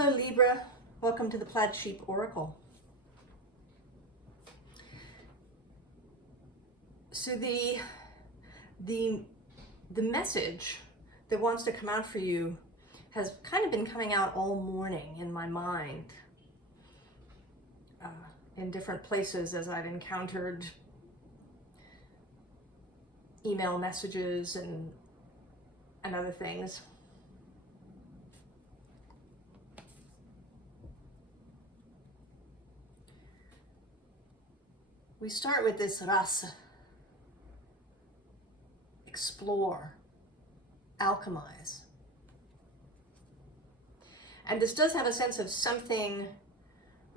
Hello Libra, welcome to the Plaid Sheep Oracle. So the message that wants to come out for you has kind of been coming out all morning in my mind, in different places as I've encountered email messages and other things. We start with this rasa. Explore, alchemize. And this does have a sense of something,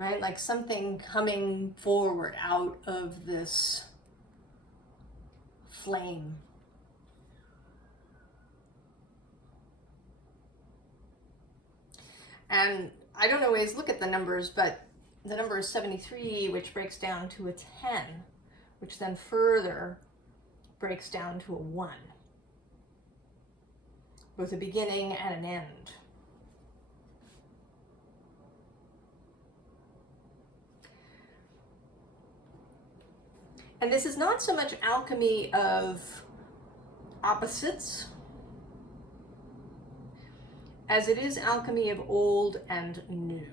right? Like something coming forward out of this flame. And I don't always look at the numbers, but the number is 73, which breaks down to a 10, which then further breaks down to a 1. Both a beginning and an end. And this is not so much alchemy of opposites as it is alchemy of old and new.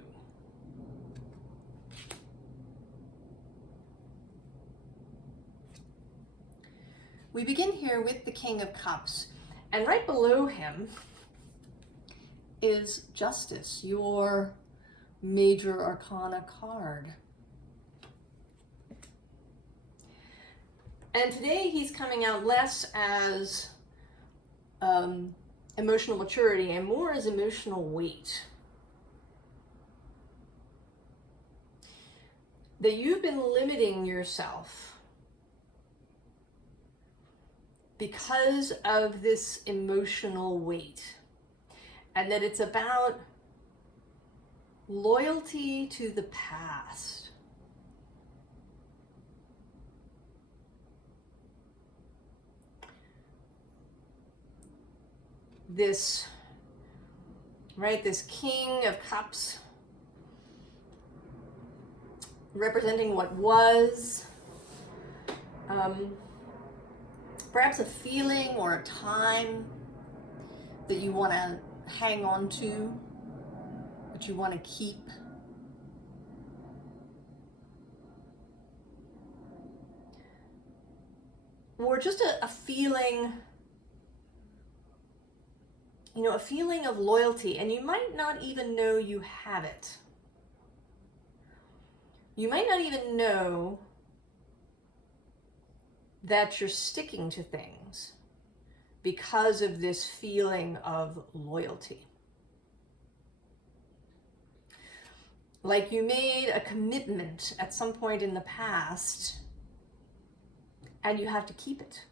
We begin here with the King of Cups, and right below him is Justice, your major arcana card. And today he's coming out less as emotional maturity and more as emotional weight. That you've been limiting yourself because of this emotional weight, and that it's about loyalty to the past. This, right, this King of Cups representing what was, perhaps a feeling or a time that you want to hang on to, that you want to keep. Or just a feeling, you know, a feeling of loyalty, and you might not even know you have it. You might not even know that you're sticking to things because of this feeling of loyalty. Like you made a commitment at some point in the past and you have to keep it.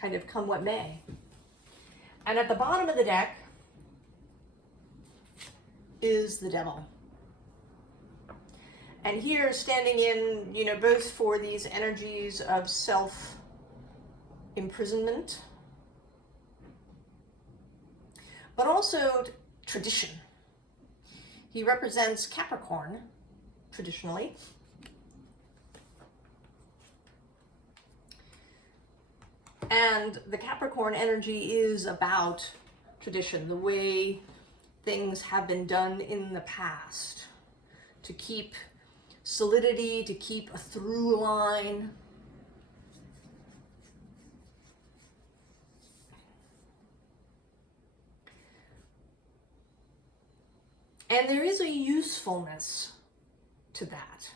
Kind of come what may. And at the bottom of the deck is the Devil. And here, standing in, you know, both for these energies of self-imprisonment, but also tradition. He represents Capricorn, traditionally. And the Capricorn energy is about tradition, the way things have been done in the past, to keep solidity, to keep a through line. And there is a usefulness to that.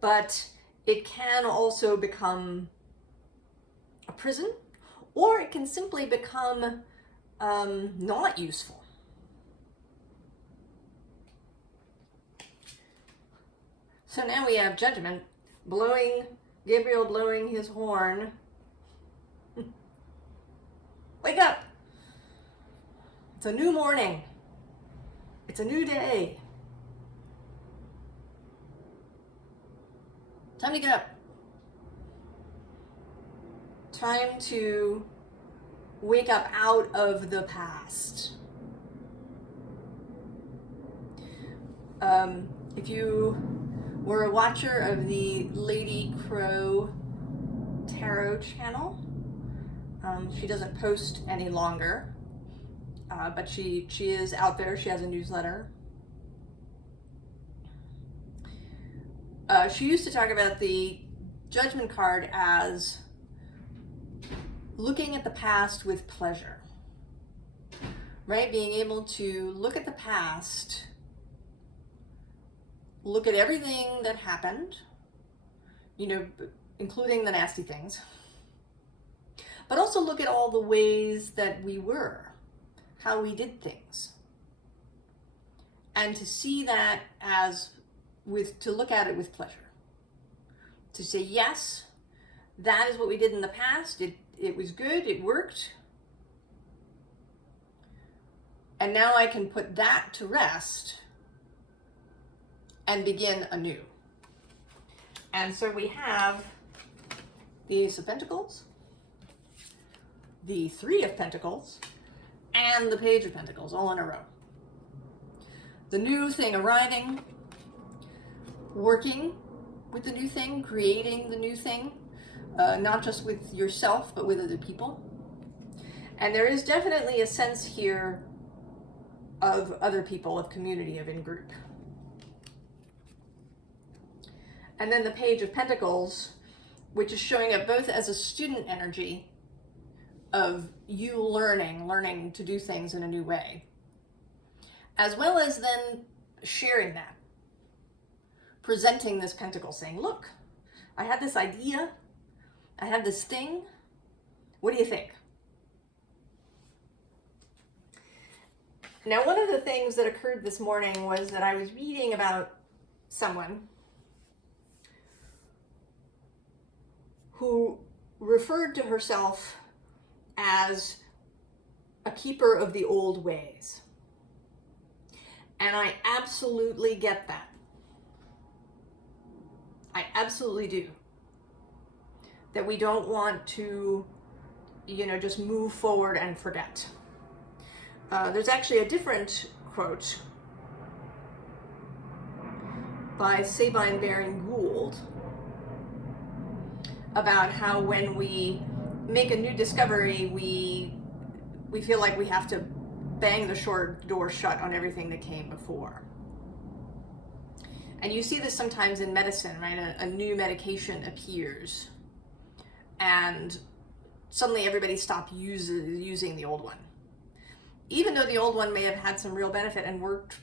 But it can also become a prison, or it can simply become not useful. So now we have Judgment Gabriel blowing his horn. Wake up! It's a new morning. It's a new day. Time to get up. Time to wake up out of the past. If you were a watcher of the Lady Crow Tarot channel, she doesn't post any longer, but she is out there. She has a newsletter. She used to talk about the Judgment card as looking at the past with pleasure, right? Being able to look at the past, look at everything that happened, you know, including the nasty things, but also look at all the ways that we were, how we did things, and to see that as to look at it with pleasure, to say, yes, that is what we did in the past. It was good, it worked, and now I can put that to rest and begin anew. And so we have the Ace of Pentacles, the Three of Pentacles, and the Page of Pentacles all in a row. The new thing arriving, working with the new thing, creating the new thing, not just with yourself, but with other people. And there is definitely a sense here of other people, of community, of in-group. And then the Page of Pentacles, which is showing up both as a student energy of you learning to do things in a new way, as well as then sharing that, presenting this pentacle, saying, look, I had this idea, I had this thing, what do you think? Now, one of the things that occurred this morning was that I was reading about someone who referred to herself as a keeper of the old ways. And I absolutely get that. I absolutely do. That we don't want to, you know, just move forward and forget. There's actually a different quote by Sabine Baring Gould about how when we make a new discovery, we feel like we have to bang the door shut on everything that came before. And you see this sometimes in medicine, right? A new medication appears and suddenly everybody stopped using the old one. Even though the old one may have had some real benefit and worked,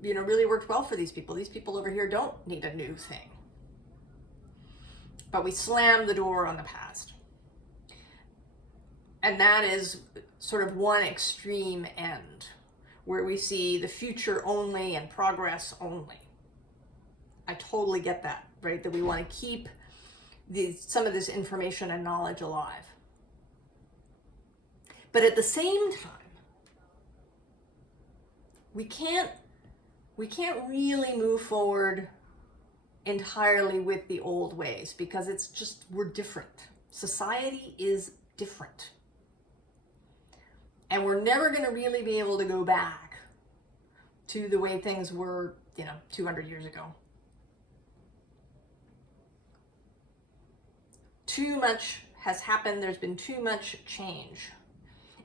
you know, really worked well for these people. These people over here don't need a new thing. But we slam the door on the past. And that is sort of one extreme end, where we see the future only and progress only. I totally get that, right? That we want to keep some of this information and knowledge alive. But at the same time, we can't really move forward entirely with the old ways, because it's just, we're different. Society is different. And we're never going to really be able to go back to the way things were, 200 years ago. Too much has happened. There's been too much change.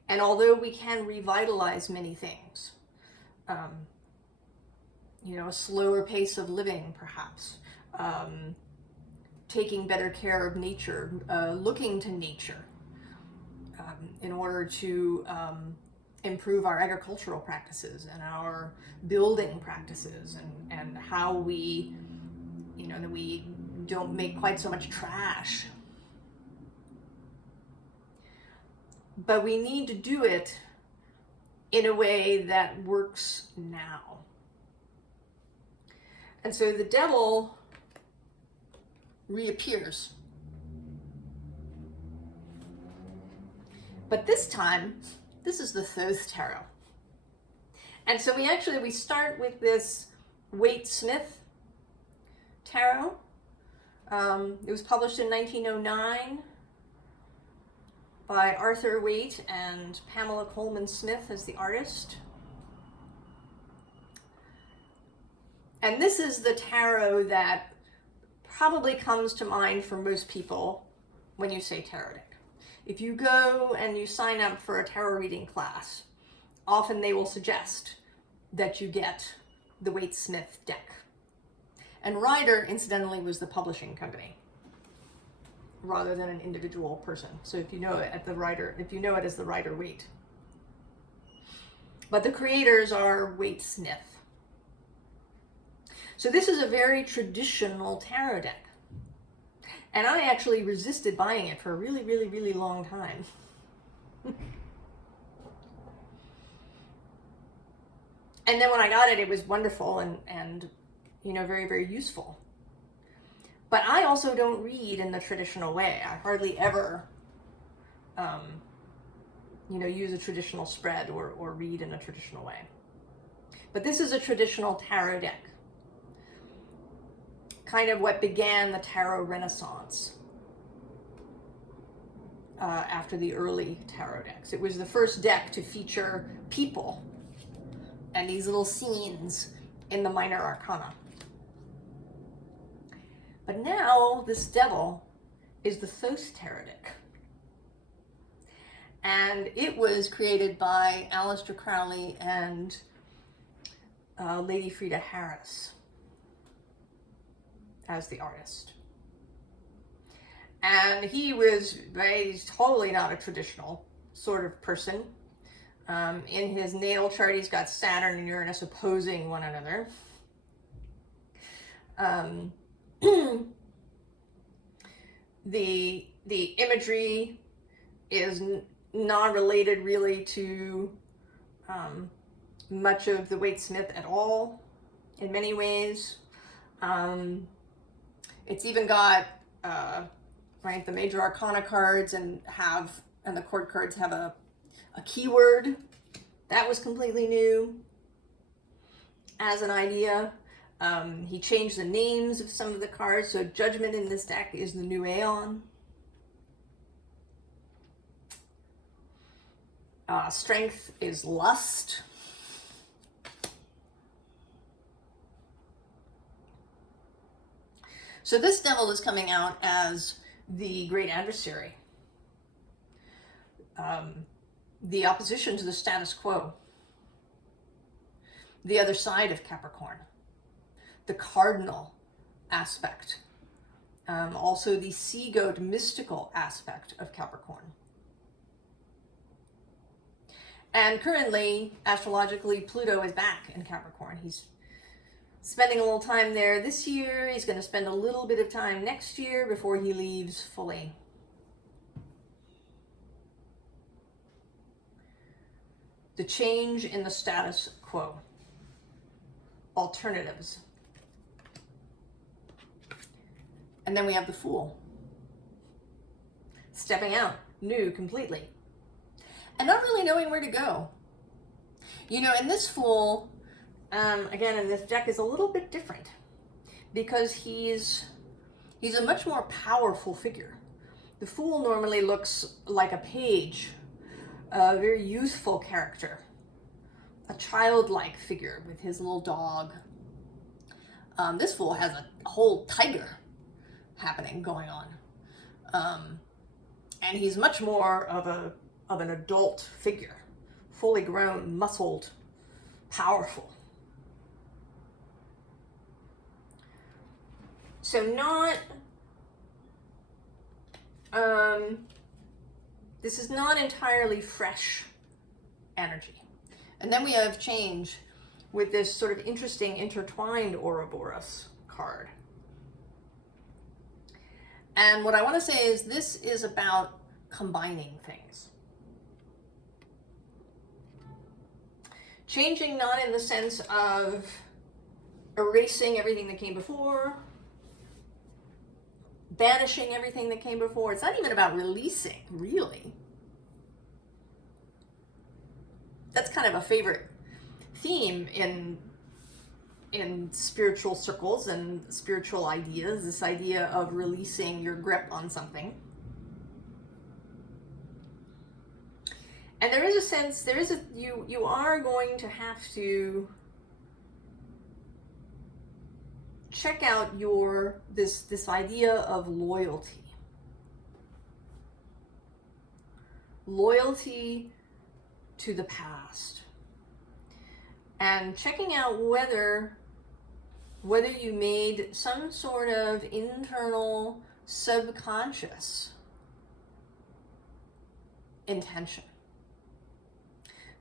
And although we can revitalize many things, a slower pace of living, perhaps, taking better care of nature, looking to nature in order to improve our agricultural practices and our building practices, and how we, that we don't make quite so much trash. But we need to do it in a way that works now. And so the devil reappears. But this time, this is the Thoth Tarot. And so we start with this Waite Smith Tarot. It was published in 1909. by Arthur Waite and Pamela Coleman Smith as the artist. And this is the tarot that probably comes to mind for most people when you say tarot deck. If you go and you sign up for a tarot reading class, often they will suggest that you get the Waite Smith deck. And Rider, incidentally, was the publishing company rather than an individual person. So if you know it at the Rider, if you know it as the Rider Waite. But the creators are Waite Smith. So this is a very traditional tarot deck. And I actually resisted buying it for a really, really, really long time. And then when I got it, it was wonderful and you know, very, very useful. But I also don't read in the traditional way. I hardly ever, you know, use a traditional spread or read in a traditional way. But this is a traditional tarot deck. Kind of what began the tarot renaissance after the early tarot decks. It was the first deck to feature people and these little scenes in the minor arcana. But now this devil is the Thoth Tarot deck. And it was created by Aleister Crowley and Lady Frida Harris as the artist. And he's totally not a traditional sort of person. In his natal chart, he's got Saturn and Uranus opposing one another. The imagery is not related really to much of the Waite Smith at all, in many ways. It's even got right, the major arcana cards and the court cards have a keyword. That was completely new as an idea. He changed the names of some of the cards, so Judgment in this deck is the new Aeon. Strength is Lust. So this devil is coming out as the great adversary, the opposition to the status quo, the other side of Capricorn, the cardinal aspect, also the sea goat mystical aspect of Capricorn. And currently, astrologically, Pluto is back in Capricorn. He's spending a little time there this year. He's going to spend a little bit of time next year before he leaves fully. The change in the status quo. Alternatives. And then we have the Fool. Stepping out, new completely. And not really knowing where to go. You know, and this Fool, again, in this deck is a little bit different because he's a much more powerful figure. The Fool normally looks like a page, a very youthful character, a childlike figure with his little dog. This Fool has a whole tiger going on. And he's much more of an adult figure, fully grown, muscled, powerful. So this is not entirely fresh energy. And then we have change with this sort of interesting intertwined Ouroboros card. And what I want to say is this is about combining things. Changing not in the sense of erasing everything that came before, banishing everything that came before. It's not even about releasing, really. That's kind of a favorite theme in spiritual circles and spiritual ideas, this idea of releasing your grip on something. And there is a sense, you are going to have to check out this idea of loyalty. Loyalty to the past. And checking out whether you made some sort of internal subconscious intention.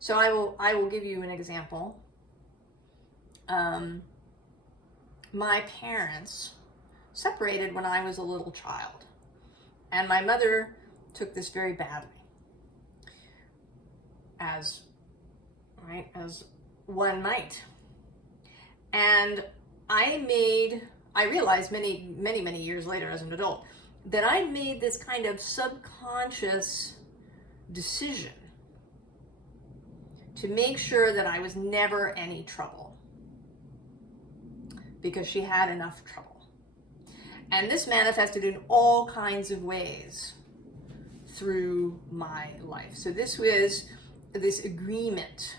So I will give you an example. My parents separated when I was a little child, and my mother took this very badly, as one might. And I realized many years later as an adult that I made this kind of subconscious decision to make sure that I was never any trouble, because she had enough trouble. And this manifested in all kinds of ways through my life. So this was this agreement.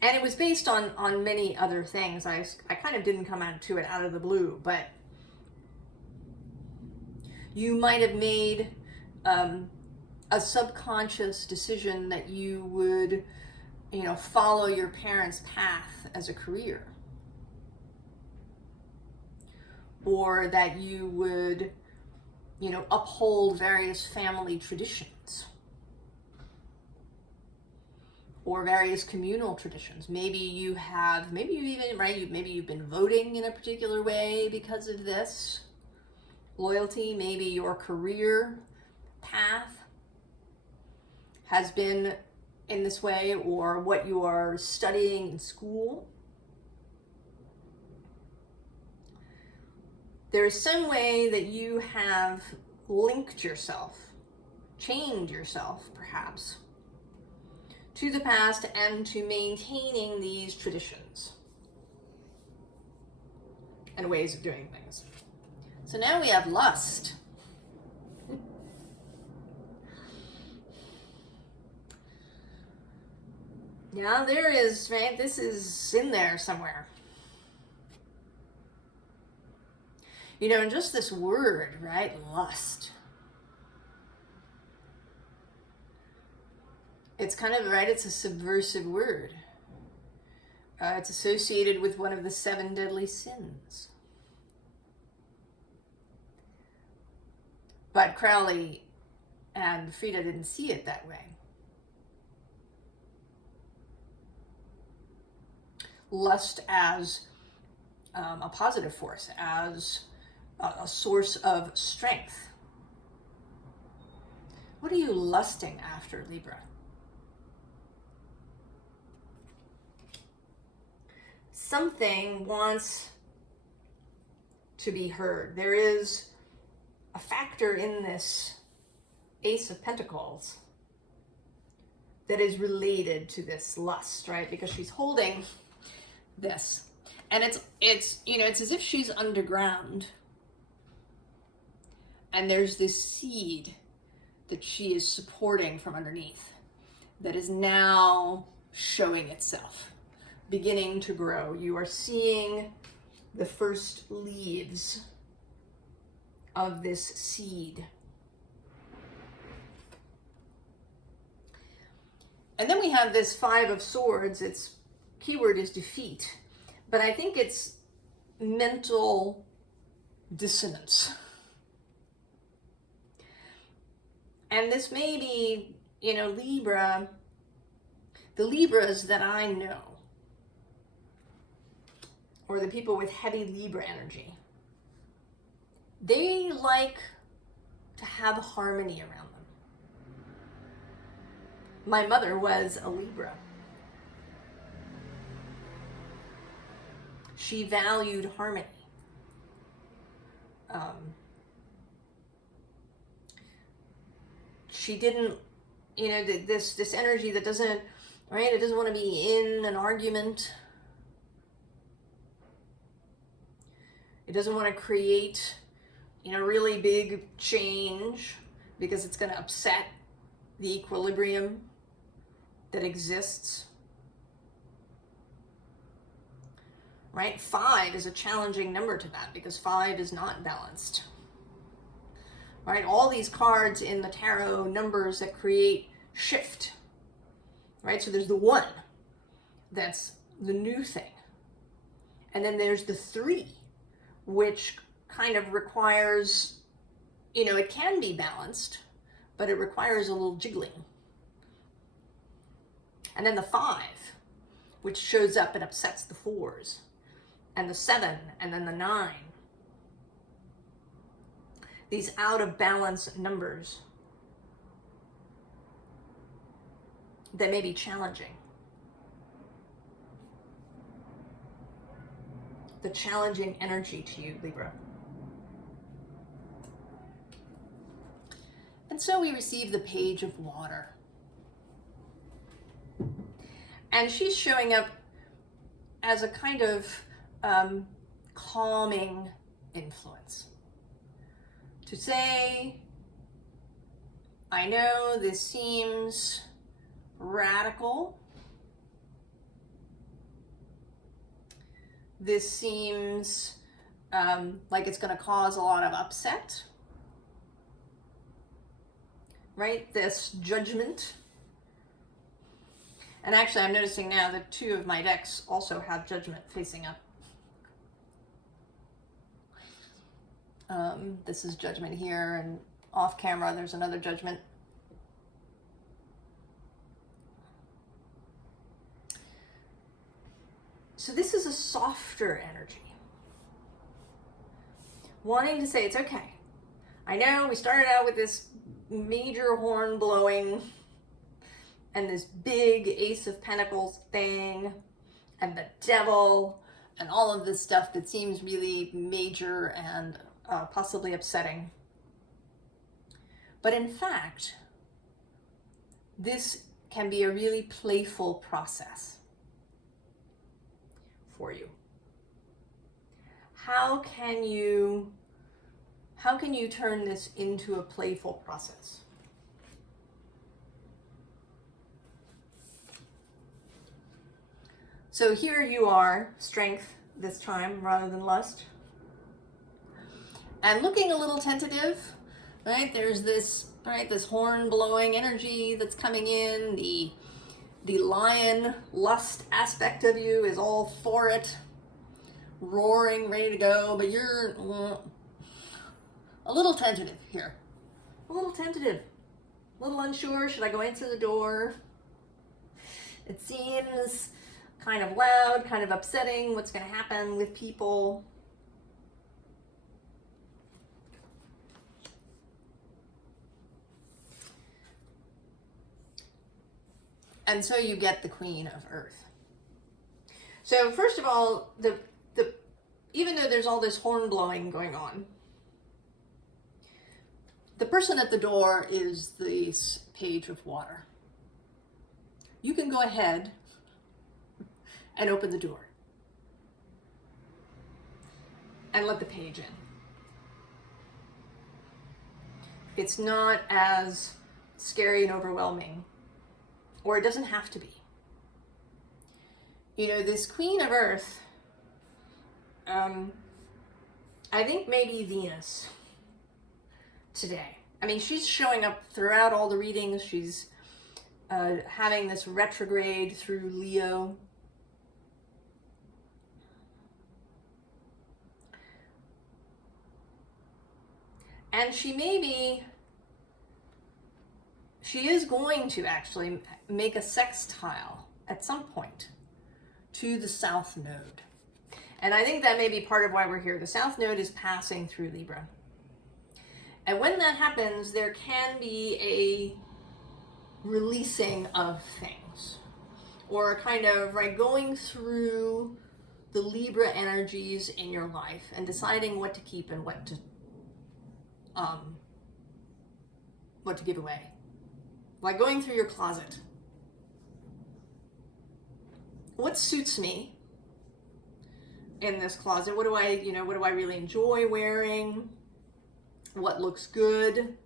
And it was based on many other things. I kind of didn't come to it out of the blue, but you might have made a subconscious decision that you would, follow your parents' path as a career. Or that you would, uphold various family traditions. Or various communal traditions. Maybe you've been voting in a particular way because of this loyalty. Maybe your career path has been in this way, or what you are studying in school. There is some way that you have linked yourself, chained yourself perhaps, to the past and to maintaining these traditions and ways of doing things. So now we have lust. Now there is, right, this is in there somewhere. And just this word, right, lust. It's kind of, right, it's a subversive word. It's associated with one of the 7 deadly sins. But Crowley and Frida didn't see it that way. Lust as a positive force, as a source of strength. What are you lusting after, Libra? Something wants to be heard. There is a factor in this Ace of Pentacles that is related to this lust, right? Because she's holding this, and it's as if she's underground, and there's this seed that she is supporting from underneath that is now showing itself, beginning to grow. You are seeing the first leaves of this seed. And then we have this 5 of Swords. Its keyword is defeat, but I think it's mental dissonance. And this may be, Libra, the Libras that I know, or the people with heavy Libra energy, they like to have harmony around them. My mother was a Libra. She valued harmony. She didn't, this energy that doesn't, right? It doesn't want to be in an argument. It doesn't want to create, really big change because it's going to upset the equilibrium that exists. Right? 5 is a challenging number to that because 5 is not balanced. Right? All these cards in the tarot, numbers that create shift. Right? So there's the 1, that's the new thing. And then there's the 3, which kind of requires, you know, it can be balanced, but it requires a little jiggling. And then the 5, which shows up and upsets the 4s. And the 7, and then the 9. These out of balance numbers that may be challenging. The challenging energy to you, Libra. And so we receive the Page of Water. And she's showing up as a kind of calming influence. To say, I know this seems radical. This seems like it's going to cause a lot of upset. Right? This judgment. And actually, I'm noticing now that 2 of my decks also have judgment facing up. This is judgment here, and off camera there's another judgment. So this is a softer energy. Wanting to say, it's okay. I know we started out with this major horn blowing and this big Ace of Pentacles thing and the Devil and all of this stuff that seems really major and possibly upsetting. But in fact, this can be a really playful process for you. How can you turn this into a playful process? So here you are, strength this time rather than lust. And looking a little tentative, right? There's this, right, this horn blowing energy that's coming in. The lion lust aspect of you is all for it, roaring, ready to go, but you're a little tentative here. A little tentative, a little unsure. Should I go into the door? It seems kind of loud, kind of upsetting. What's going to happen with people? And so you get the Queen of Earth. So first of all, even though there's all this horn blowing going on, the person at the door is this Page of Water. You can go ahead and open the door and let the page in. It's not as scary and overwhelming, or it doesn't have to be. You know, this Queen of Earth, I think maybe Venus today. I mean, she's showing up throughout all the readings. She's having this retrograde through Leo. And she is going to actually make a sextile at some point to the South Node. And I think that may be part of why we're here. The South Node is passing through Libra. And when that happens, there can be a releasing of things. Or kind of, right, going through the Libra energies in your life and deciding what to keep and what to give away. Like going through your closet. What suits me in this closet? What do I really enjoy wearing? What looks good?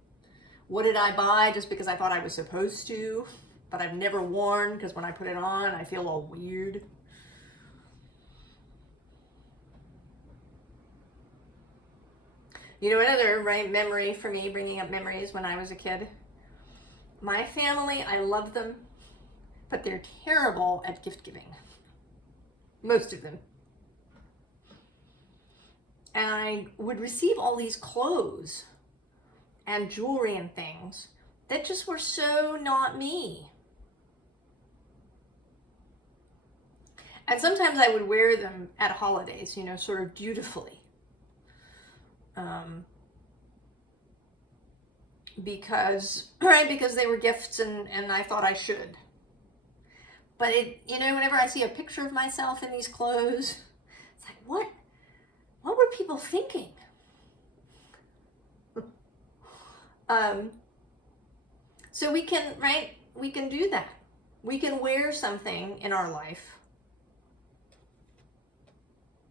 What did I buy just because I thought I was supposed to, but I've never worn because when I put it on, I feel all weird? You know, another memory for me, bringing up memories when I was a kid. My family, I love them, but they're terrible at gift giving. Most of them. And I would receive all these clothes and jewelry and things that just were so not me. And sometimes I would wear them at holidays, you know, sort of dutifully. Because they were gifts and I thought I should. But it, you know, whenever I see a picture of myself in these clothes, it's like, what were people thinking? So we can do that. We can wear something in our life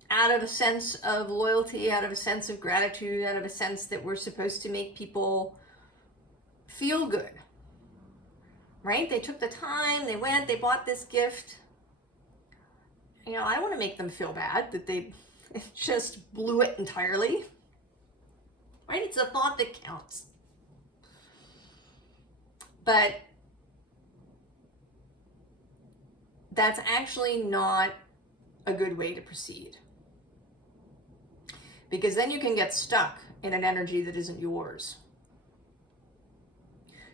out of a sense of loyalty, out of a sense of gratitude, out of a sense that we're supposed to make people feel good, right? They took the time, they went, they bought this gift. You know, I don't want to make them feel bad that they just blew it entirely, right? It's a thought that counts. But that's actually not a good way to proceed. Because then you can get stuck in an energy that isn't yours.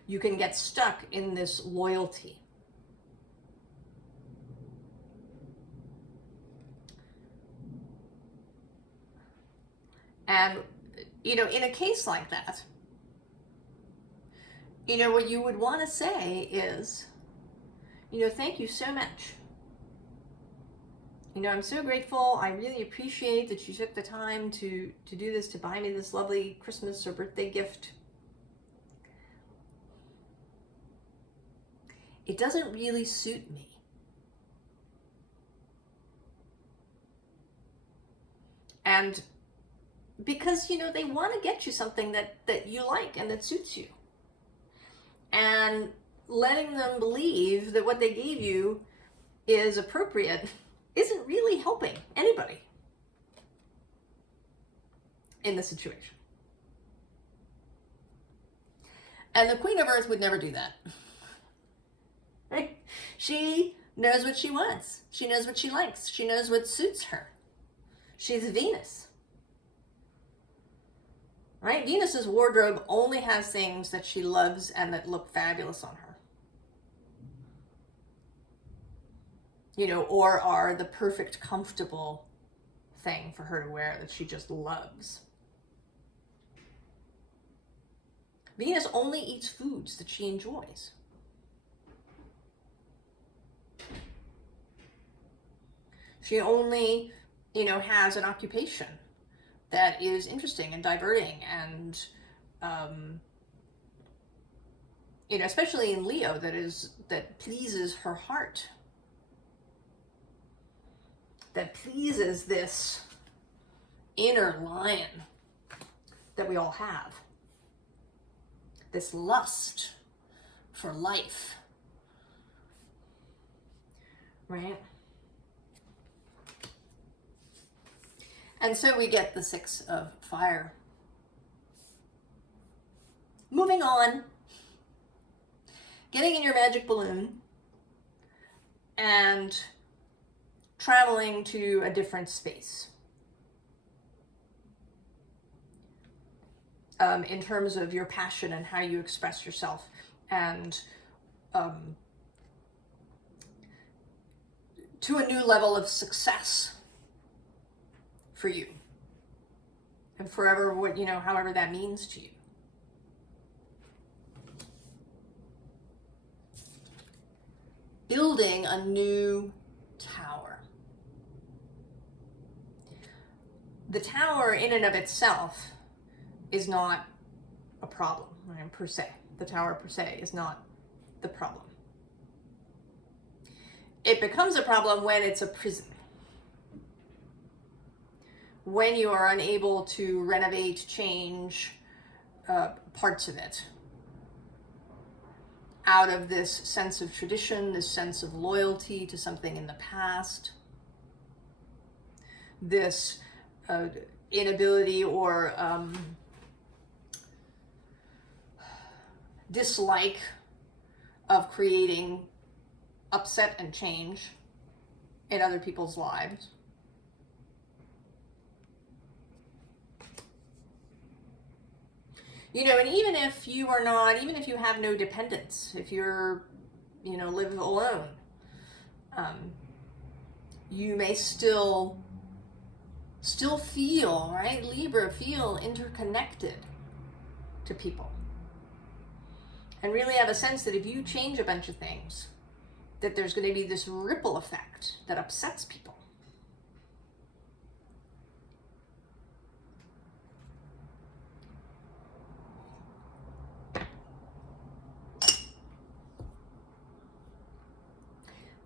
You can get stuck in this loyalty. And, you know, in a case like that, you know, what you would want to say is, you know, thank you so much. You know, I'm so grateful. I really appreciate that you took the time to do this, to buy me this lovely Christmas or birthday gift. It doesn't really suit me. And because, you know, they want to get you something that you like and that suits you. And letting them believe that what they gave you is appropriate isn't really helping anybody in the situation. And the Queen of Earth would never do that. Right? She knows what she wants. She knows what she likes. She knows what suits her. She's Venus. Right? Venus's wardrobe only has things that she loves and that look fabulous on her. You know, or are the perfect, comfortable thing for her to wear that she just loves. Venus only eats foods that she enjoys. She only, you know, has an occupation that is interesting and diverting and, you know, especially in Leo, that pleases her heart. That pleases this inner lion that we all have. This lust for life. Right? And so we get the Six of Fire. Moving on. Getting in your magic balloon and traveling to a different space. In terms of your passion and how you express yourself, and to a new level of success for you, and forever, what, you know, however that means to you. Building a new tower. The tower in and of itself is not a problem, right, per se. The tower per se is not the problem. It becomes a problem when it's a prison. When you are unable to renovate, change parts of it, out of this sense of tradition, this sense of loyalty to something in the past, this inability or dislike of creating upset and change in other people's lives. You know, and even if you are not, even if you have no dependents, if you're, you know, live alone, you may still feel, right, Libra, feel interconnected to people. And really have a sense that if you change a bunch of things, that there's going to be this ripple effect that upsets people.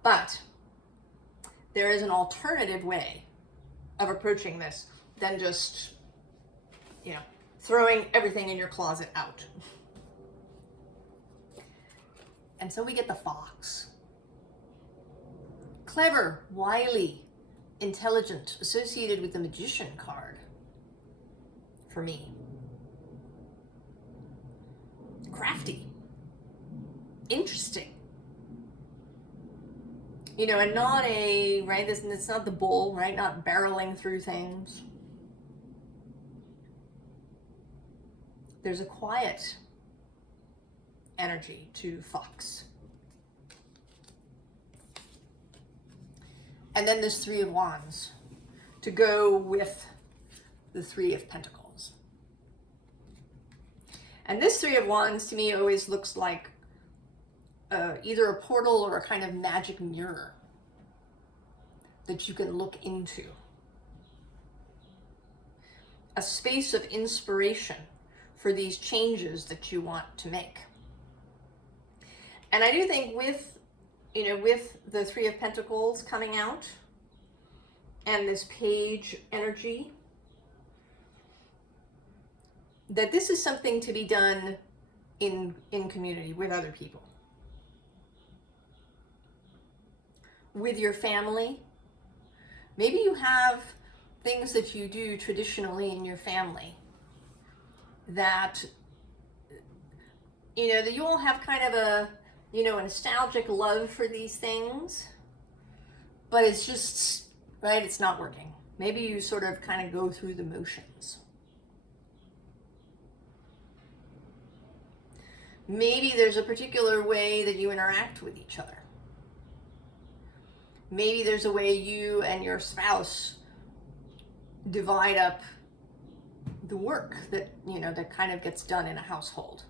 But there is an alternative way of approaching this than just, you know, throwing everything in your closet out. And so we get the fox. Clever, wily, intelligent, associated with the magician card for me. Crafty, interesting. You know, and not a, right, it's not the bull, right, not barreling through things. There's a quiet energy to fox. And then there's Three of Wands to go with the Three of Pentacles. And this Three of Wands to me always looks like either a portal or a kind of magic mirror that you can look into. A space of inspiration for these changes that you want to make. And I do think with, you know, with the Three of Pentacles coming out and this page energy, that this is something to be done in community with other people. With your family. Maybe you have things that you do traditionally in your family that, you know, that you all have kind of a, you know, a nostalgic love for these things, but it's just, right, it's not working. Maybe you sort of kind of go through the motions. Maybe there's a particular way that you interact with each other. Maybe there's a way you and your spouse divide up the work that, you know, that kind of gets done in a household.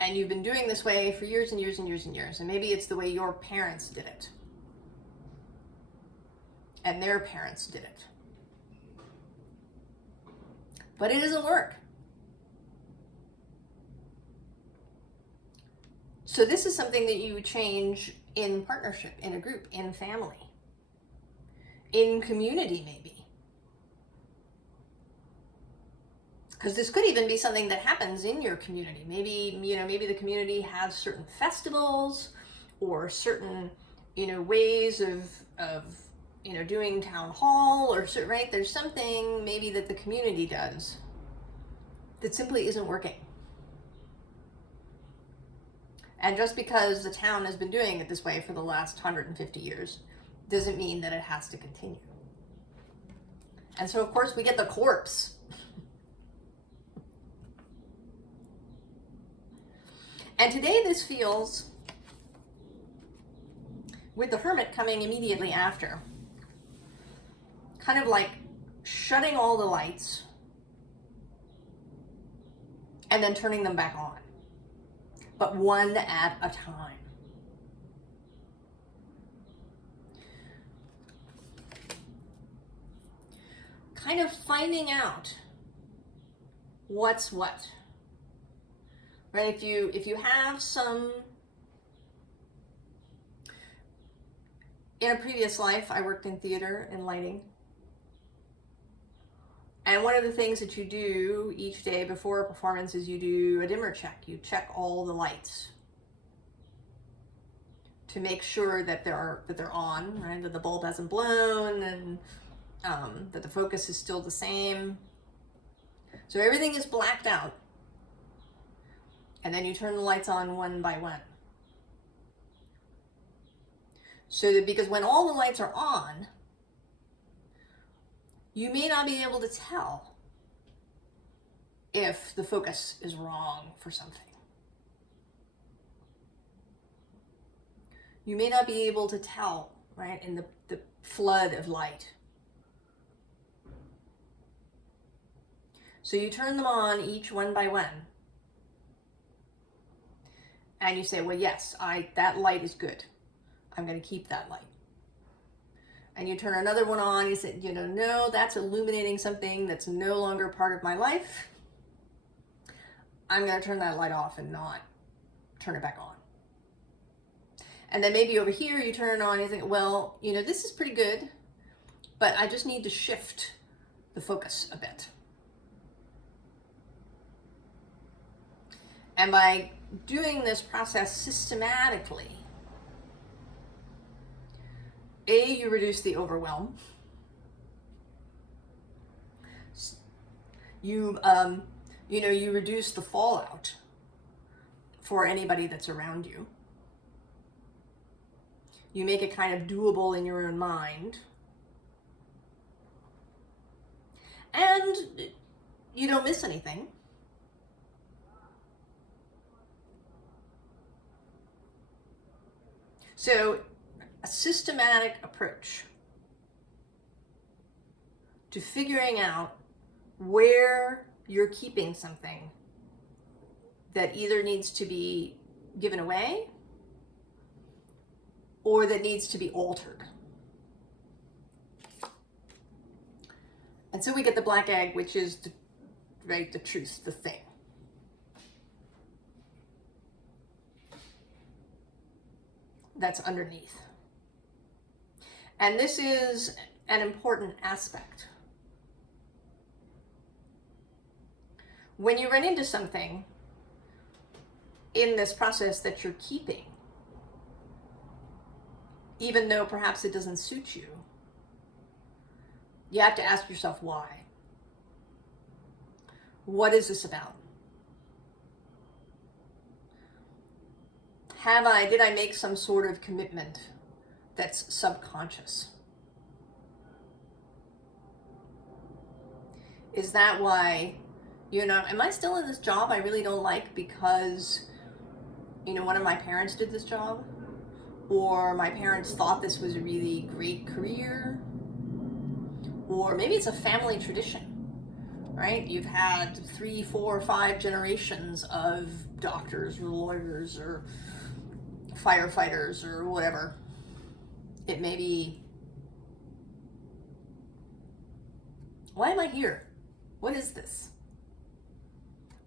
And you've been doing this way for years and years and years and years. And maybe it's the way your parents did it. And their parents did it. But it doesn't work. So this is something that you change in partnership, in a group, in family, in community maybe. Because this could even be something that happens in your community. Maybe, you know, maybe the community has certain festivals or certain, you know, ways of you know, doing town hall or, right, there's something maybe that the community does that simply isn't working. And just because the town has been doing it this way for the last 150 years doesn't mean that it has to continue. And so, of course, we get the corpse. And today this feels, with the Hermit coming immediately after, kind of like shutting all the lights and then turning them back on. But one at a time. Kind of finding out what's what. Right? If you have some, in a previous life, I worked in theater and lighting. And one of the things that you do each day before a performance is you do a dimmer check. You check all the lights. to make sure that they're on, right? That the bulb hasn't blown, and that the focus is still the same. So everything is blacked out. And then you turn the lights on one by one. So that, because when all the lights are on, you may not be able to tell if the focus is wrong for something. You may not be able to tell, right, in the flood of light. So you turn them on each one by one. And you say, well, yes, that light is good. I'm going to keep that light. And you turn another one on, you say, no, that's illuminating something that's no longer part of my life. I'm going to turn that light off and not turn it back on. And then maybe over here you turn it on and you think, well, this is pretty good, but I just need to shift the focus a bit. And by doing this process systematically, you reduce the overwhelm. You reduce the fallout for anybody that's around you. You make it kind of doable in your own mind. And you don't miss anything. So, a systematic approach to figuring out where you're keeping something that either needs to be given away or that needs to be altered. And so we get the black egg, which is the truth, the thing. That's underneath. And this is an important aspect. When you run into something in this process that you're keeping, even though perhaps it doesn't suit you, you have to ask yourself why. What is this about? Did I make some sort of commitment that's subconscious? Is that why, am I still in this job I really don't like because, one of my parents did this job? Or my parents thought this was a really great career? Or maybe it's a family tradition, right? You've had 3, 4, 5 generations of doctors or lawyers or firefighters or whatever it may be. Why am I here? What is this?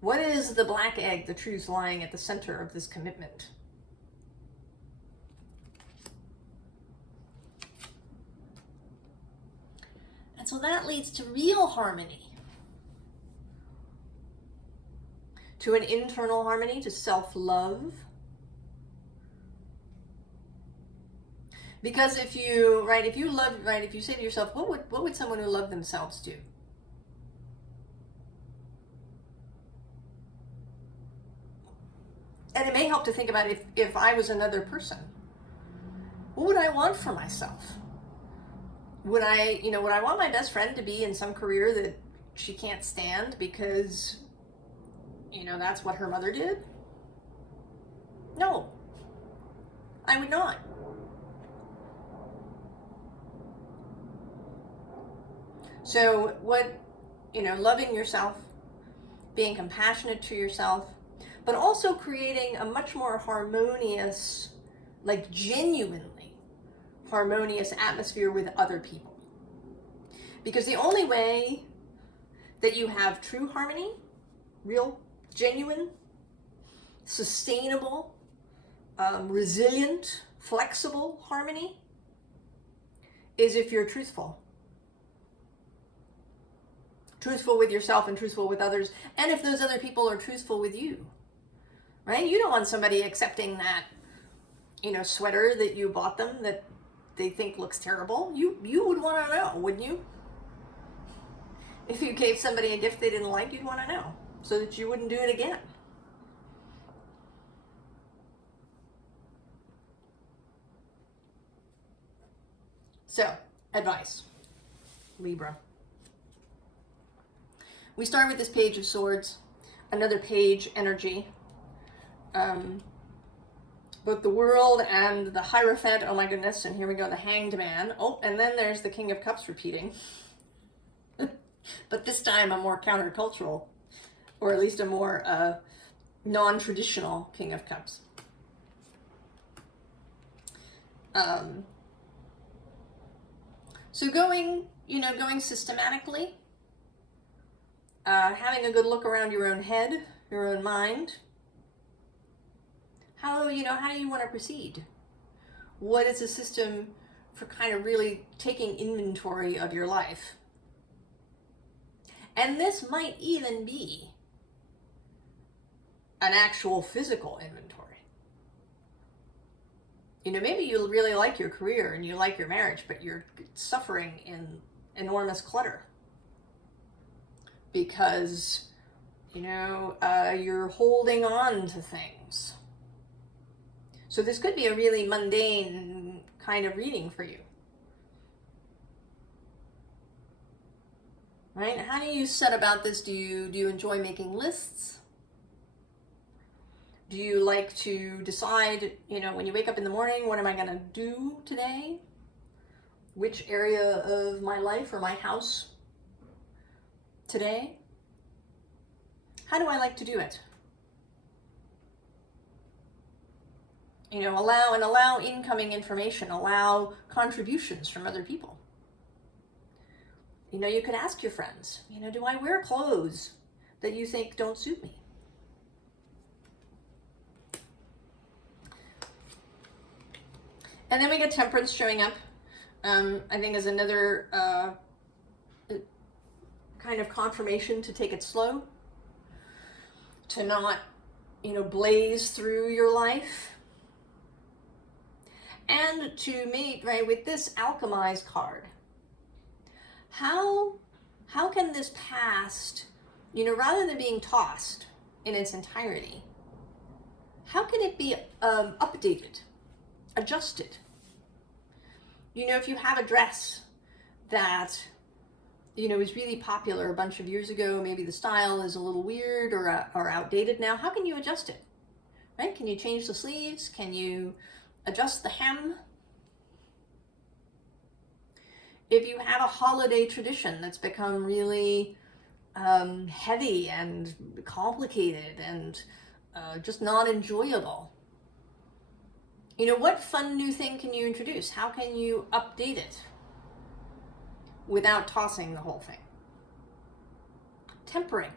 What is the black egg, the truth lying at the center of this commitment? And so that leads to real harmony, to an internal harmony, to self-love. Because if you say to yourself, what would someone who loved themselves do? And it may help to think about if I was another person, what would I want for myself? Would I want my best friend to be in some career that she can't stand because, that's what her mother did? No, I would not. So loving yourself, being compassionate to yourself, but also creating a much more harmonious, genuinely harmonious atmosphere with other people. Because the only way that you have true harmony, real, genuine, sustainable, resilient, flexible harmony, is if you're truthful. Truthful with yourself and truthful with others, and if those other people are truthful with you, right? You don't want somebody accepting that, you know, sweater that you bought them that they think looks terrible, you would want to know, wouldn't you? If you gave somebody a gift they didn't like, you'd want to know so that you wouldn't do it again. So, advice, Libra. We start with this Page of Swords, another page energy. Both the World and the Hierophant, oh my goodness, and here we go, the Hanged Man. Oh, and then there's the King of Cups repeating. But this time a more countercultural, or at least a more non-traditional King of Cups. So going systematically, having a good look around your own head, your own mind. How do you want to proceed? What is a system for kind of really taking inventory of your life? And this might even be an actual physical inventory. You know, maybe you really like your career and you like your marriage, but you're suffering in enormous clutter because, you're holding on to things. So this could be a really mundane kind of reading for you. Right? How do you set about this? Do you enjoy making lists? Do you like to decide, when you wake up in the morning, what am I going to do today? Which area of my life or my house today? How do I like to do it? Allow incoming information, allow contributions from other people. You could ask your friends, do I wear clothes that you think don't suit me? And then we get Temperance showing up, I think as another kind of confirmation to take it slow, to not, blaze through your life. And to mate, right, with this Alchemize card. How can this past, rather than being tossed in its entirety, how can it be updated, adjusted? If you have a dress that, was really popular a bunch of years ago, maybe the style is a little weird or outdated now, how can you adjust it? Right? Can you change the sleeves? Can you adjust the hem? If you have a holiday tradition that's become really heavy and complicated and just not enjoyable, what fun new thing can you introduce? How can you update it without tossing the whole thing? Tempering.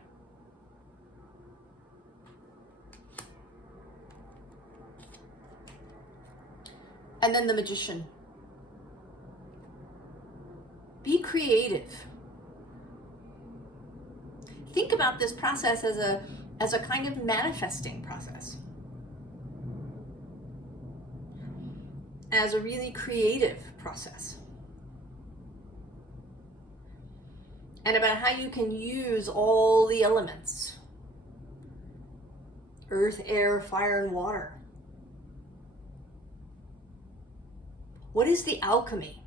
And then the Magician. Be creative. Think about this process as a kind of manifesting process. As a really creative process. And about how you can use all the elements. Earth, air, fire, and water. What is the alchemy?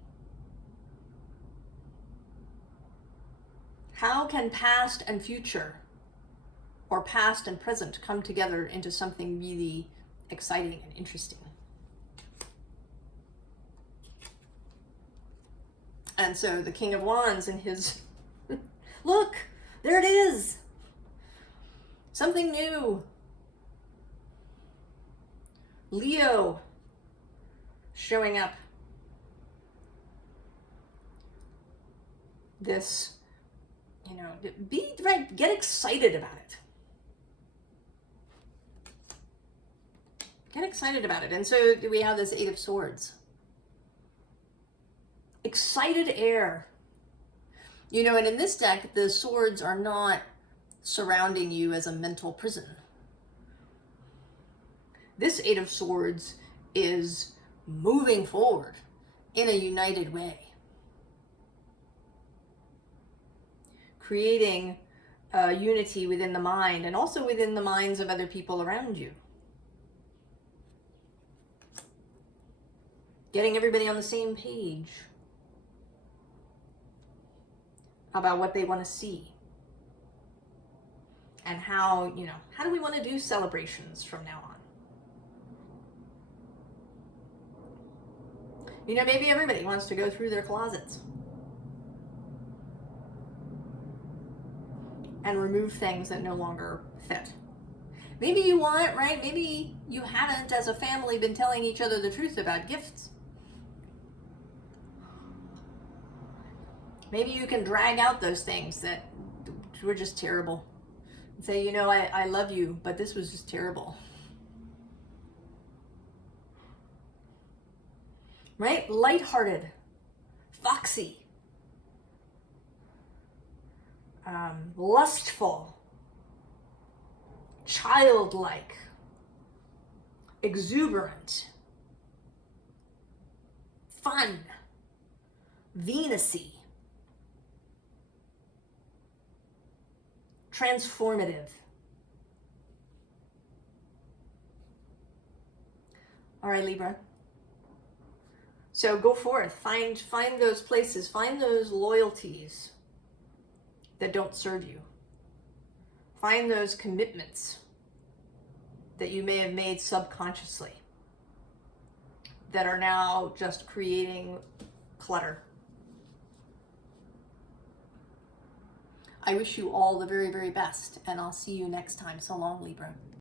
How can past and future, or past and present, come together into something really exciting and interesting? And so the King of Wands and his, look, there it is. Something new. Leo showing up. This, get excited about it. Get excited about it. And so we have this Eight of Swords. Excited air. And in this deck, the swords are not surrounding you as a mental prison. This Eight of Swords is moving forward in a united way, creating unity within the mind and also within the minds of other people around you. Getting everybody on the same page about what they want to see. And how, you know, how do we want to do celebrations from now on? You know, maybe everybody wants to go through their closets and remove things that no longer fit. Maybe you want, right? Maybe you haven't, as a family, been telling each other the truth about gifts. Maybe you can drag out those things that were just terrible. And say, you know, I love you, but this was just terrible. Right? Lighthearted, foxy, lustful, childlike, exuberant, fun, Venus-y, transformative. All right, Libra. So go forth, find those places, find those loyalties that don't serve you. Find those commitments that you may have made subconsciously that are now just creating clutter. I wish you all the very, very best, and I'll see you next time. So long, Libra.